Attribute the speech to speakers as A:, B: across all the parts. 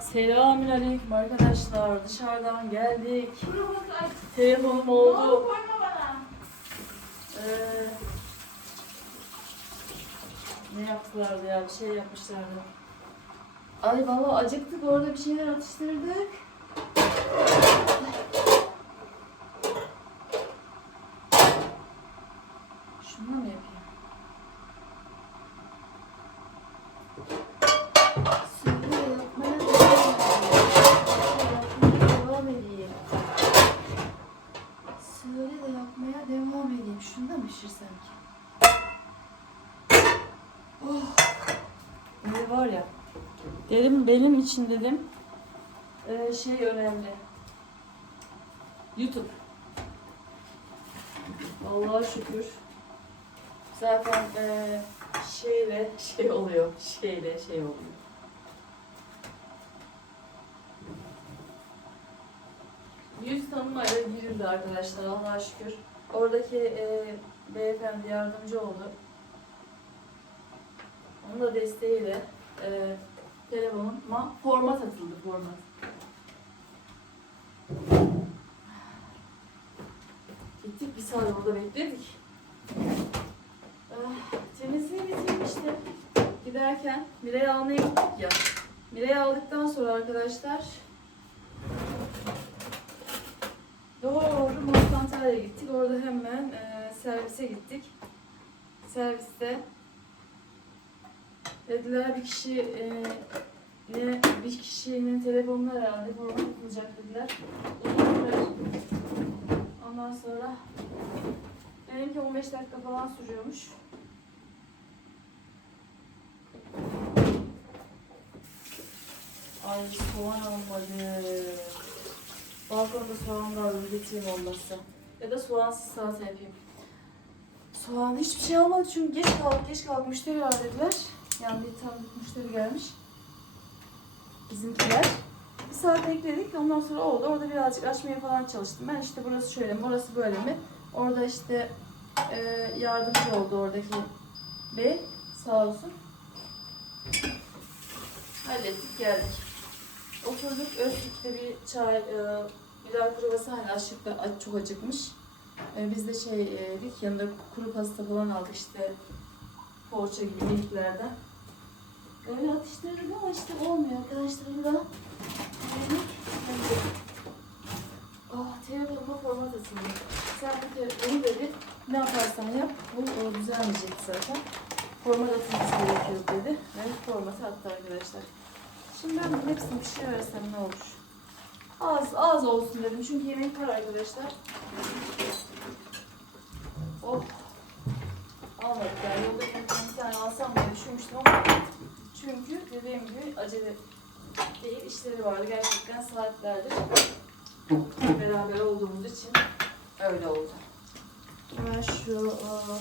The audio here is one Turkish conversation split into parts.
A: Selamünaleyküm arkadaşlar. Dışarıdan geldik. Telefonum oldu. Ee, ne yaptılardı ya? Bir şey yapmışlardı. Ay vallahi acıktık. Orada bir şeyler atıştırdık. Şunu mu yapayım? Ki? Oh. Ne var ya. Dedim benim için dedim. Ee, şey önemli. YouTube. Allah'a şükür. Zaten eee şeyle şey oluyor. Şeyle şey oluyor. Yüz tanımayla girildi arkadaşlar Allah'a şükür. Oradaki eee beyefendi yardımcı oldu. Onun da desteğiyle eee telefonuma format atıldı format. Gittik bir saat orada bekledik. Ah, temizliği bitirmiştim. Giderken Mire'yi almaya gittik ya. Mire'yi aldıktan sonra arkadaşlar doğru Montantarya'ya gittik. Orada hemen e, servise gittik. Serviste dediler bir kişi e, ne bir kişinin telefonuna herhalde format atılacak dediler. Ondan sonra benimki 15 dakika falan sürüyormuş. Ay soğan almadı. Balkonda soğan vardı getireyim olmazsa. Ya da soğansız salata yapayım. Soğan hiçbir şey almadı çünkü geç kaldık geç kaldık müşteri var dediler. Yani bir tanıdık müşteri gelmiş. Bizimkiler. Bir saat bekledik. Ondan sonra oldu. Orada birazcık açmaya falan çalıştım. Ben işte burası şöyle mi, burası böyle mi? Orada işte e, yardımcı oldu oradaki bey. Sağ olsun. Hallettik geldik. Oturduk. Öztürk'te bir çay, e, birer kruvasan hani açlıkta aç, çok acıkmış. E, biz de şey e, yedik. Yanında kuru pasta falan aldık işte. Poğaça gibi miniklerden. Öyle atıştırdık ama işte olmuyor arkadaşlarımla. Ah telefonuma format atıldı. Sen bu telefonu dedi ne yaparsan yap bu o düzelmeyecek zaten. Format atılması gerekiyor dedi. Ve formatı attı arkadaşlar. Şimdi ben bunun hepsini pişiriversem ne olur? Az az olsun dedim çünkü yemek var arkadaşlar. Oh. Almadık yani yolda bir tane alsam diye düşünmüştüm ama çünkü dediğim gibi acele değil işleri vardı gerçekten saatlerdir beraber olduğumuz için öyle oldu. Ben şu aa,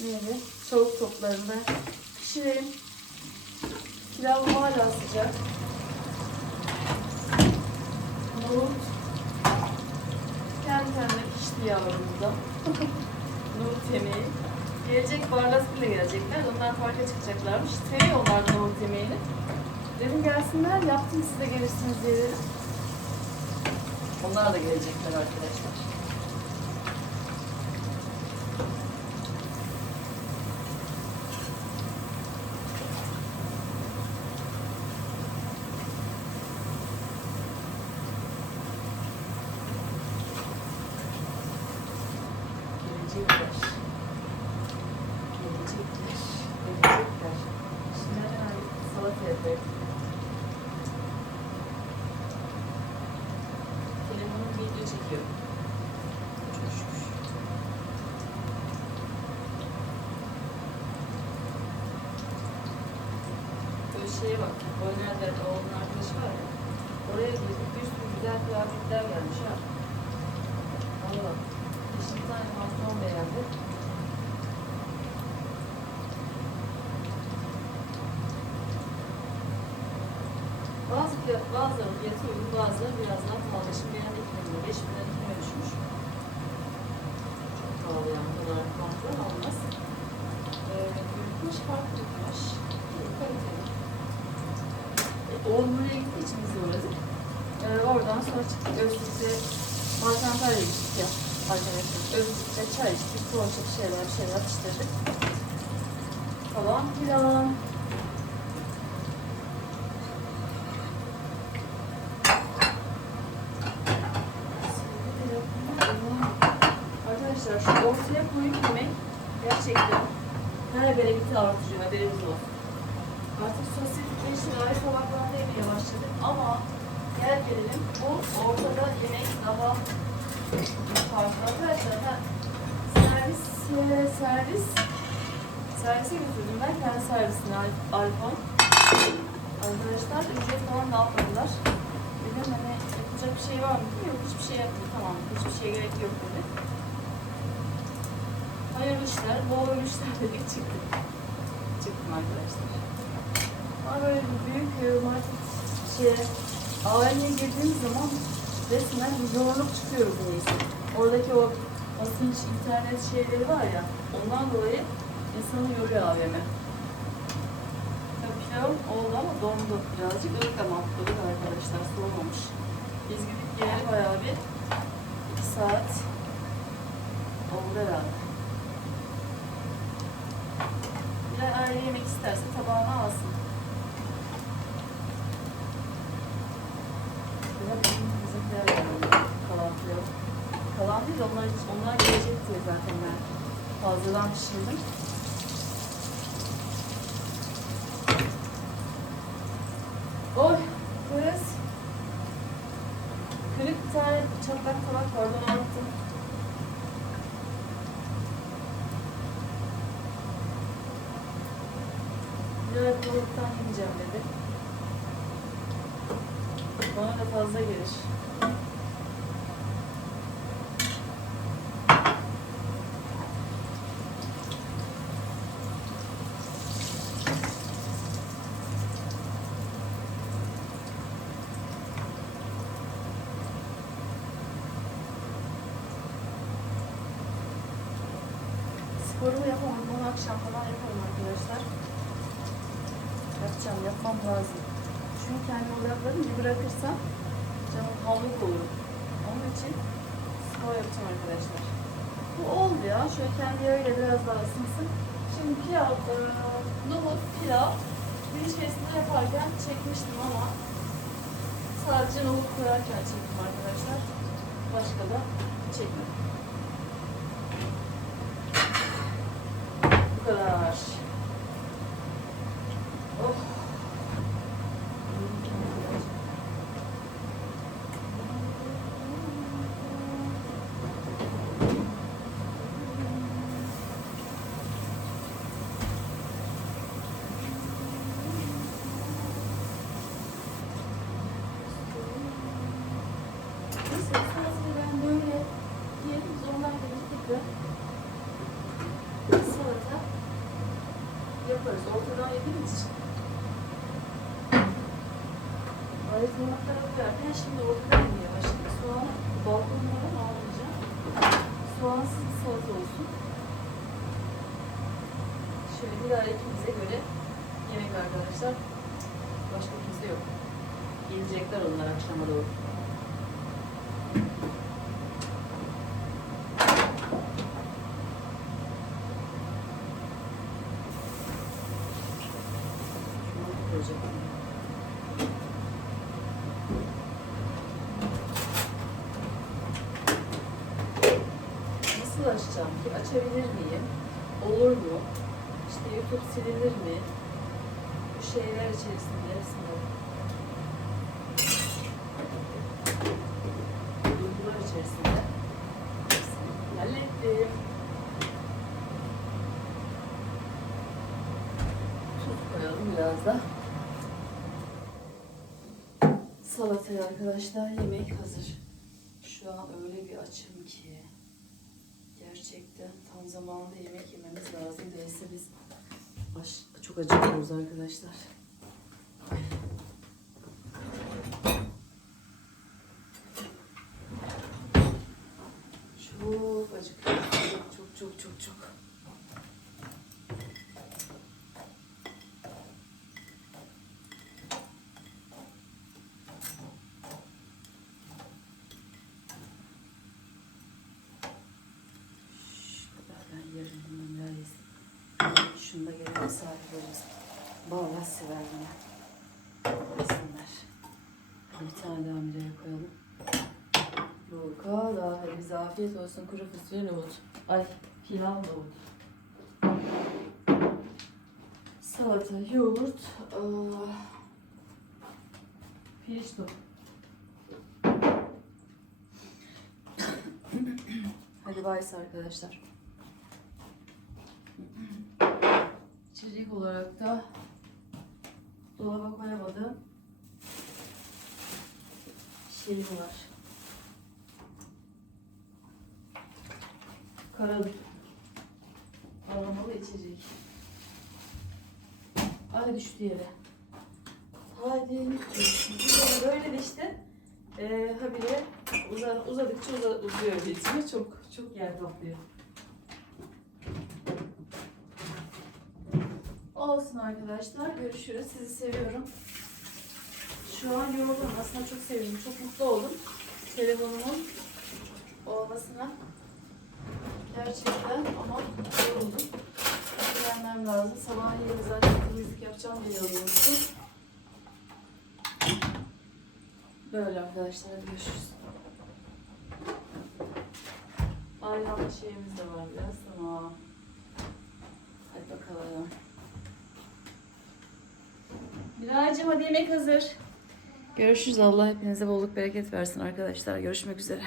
A: neydi? Tavuk toplarını pişireyim. Pilavım hala sıcak. Nohut kendi kendine pişti yavrumuzda. Nohut yemeği. Gelecek barlasıyla gelecekler. Onlar parka çıkacaklarmış. Seviyorlar nohut yemeğini. Dedim gelsinler, yaptım siz de gelirsiniz diye dedim. Onlar da gelecekler arkadaşlar. Gelecekler. Gelecekler. Gelecekler. Şimdi hemen salata yapayım. Telefonum video çekiyor. Çok şükür. Böyle şeye bak. Oyner'de oğlun arkadaşı var ya. Oraya girdik. Bir sürü güzel kıyafetler gelmiş ha. Valla bak. Şimdi tane pantolon beğendi. Bazı fiyat, bazıları fiyatı uygun, bazıları biraz daha pahalı. Şimdi yani 2 bin lira, 5 bin lira gitmeye düşmüş. Çok pahalı yani, bu kadar pantolon olmaz. Buraya gittiği için biz uğradık. Ee, oradan sonra çıktık. Özlük'te Balkantar'ya gittik ya. Arkadaşlar. Özlük'te çay içtik. Poğaça bir şeyler bir şeyler atıştırdık. Falan filan. Arkadaşlar şu ortaya koyup yemek gerçekten her bereketi artırıyor haberiniz olsun. Artık sosyetik için ayrı tabaklarda yemeye başladık ama gel gelelim bu ortada yemek daha farklı arkadaşlar. Servis, servis, servise götürdüm ben kendi servisine iPhone. Arkadaşlar ücret falan da almadılar. Dedim hani yapacak bir şey var mı? Yok hiçbir şey yapmadı tamam hiçbir şeye gerek yok dedi. Hayırlı işler, bol işler dedik çıktık. Çıktım arkadaşlar. Ama böyle büyük e, market şey, AVM'ye girdiğimiz zaman resmen bir zorluk çıkıyoruz neyse. Oradaki o basınç, internet şeyleri var ya, ondan dolayı insanı yoruyor AVM. Tabii pilav oldu ama dondu birazcık. Ilık ama ılık arkadaşlar, soğumamış. Biz gidip geleli bayağı bir iki saat oldu herhalde. Bir de aile yemek isterse tabağına alsın. Bizim bizimkiler var. Kalan pilav. Kalan değil de onlar, onlar zaten ben fazladan pişirdim. Oy kız. Kırık bir tane çatlak tabak vardı onu attım. Yiyeceğim dedi. Bana da fazla gelir. Sporumu yapamam. Bunu akşam falan yaparım arkadaşlar. Yapacağım, yapmam lazım. Çünkü kendimi odakladım bir bırakırsam canım hamlık olur. Onun için spor yapacağım arkadaşlar. Bu oldu ya. Şöyle kendi öyle biraz daha ısınsın. Şimdi pilav, e, nohut, pilav bir içerisinde yaparken çekmiştim ama sadece nohut koyarken çektim arkadaşlar. Başka da çekmedim. Bu kadar. Oh. Neyse, sadece ben böyle yiyelim, zorlar dedik de salata yaparız. Ortadan yediğimiz için. Yumurtlara koyarken şimdi ortadan yemeye başladık. Soğan balkonlara mı almayacağım? Soğansız bir olsun. Şöyle bir daha ikimize göre yemek arkadaşlar. Başka kimse yok. Gelecekler onlar akşama doğru. Şunu. Nasıl açacağım ki? Açabilir miyim? Olur mu? İşte YouTube silinir mi? Bu şeyler içerisinde hepsinde. Duygular içerisinde. Hallettim. Tuz koyalım biraz da. Salataya arkadaşlar yemek hazır. Şu an öyle bir açım ki. Zamanında yemek yememiz lazım. Değilse biz baş, çok acıkıyoruz arkadaşlar. Çok acıkıyoruz. Çok çok çok çok çok. Dışında gelen misafirlerimiz bayağı severler. Yesinler. Bir tane daha miraya koyalım. Bu kadar. Bize afiyet olsun. Kuru fasulye nohut. Ay pilav nohut. Salata, yoğurt, aa, pirinç top. Hadi bayız arkadaşlar. İçecek olarak da dolaba koyamadığım şey var. Karalık. Aromalı içecek. Ay düştü yere. Haydi. Böyle de işte e, habire uza, uzadıkça uza, uzuyor ritmi. Çok çok yer kaplıyor. Olsun arkadaşlar. Görüşürüz. Sizi seviyorum. Şu an yoruldum. Aslında çok sevdim. Çok mutlu oldum. Telefonumun olmasına. Gerçekten ama yoruldum. Dinlenmem lazım. Sabah yine zaten temizlik yapacağım diye yorulmuştum. Böyle arkadaşlar. Görüşürüz. Ayranlı şeyimiz de var biraz. Tamam. Hadi bakalım. Miraycığım hadi yemek hazır. Görüşürüz. Allah hepinize bolluk bereket versin arkadaşlar. Görüşmek üzere.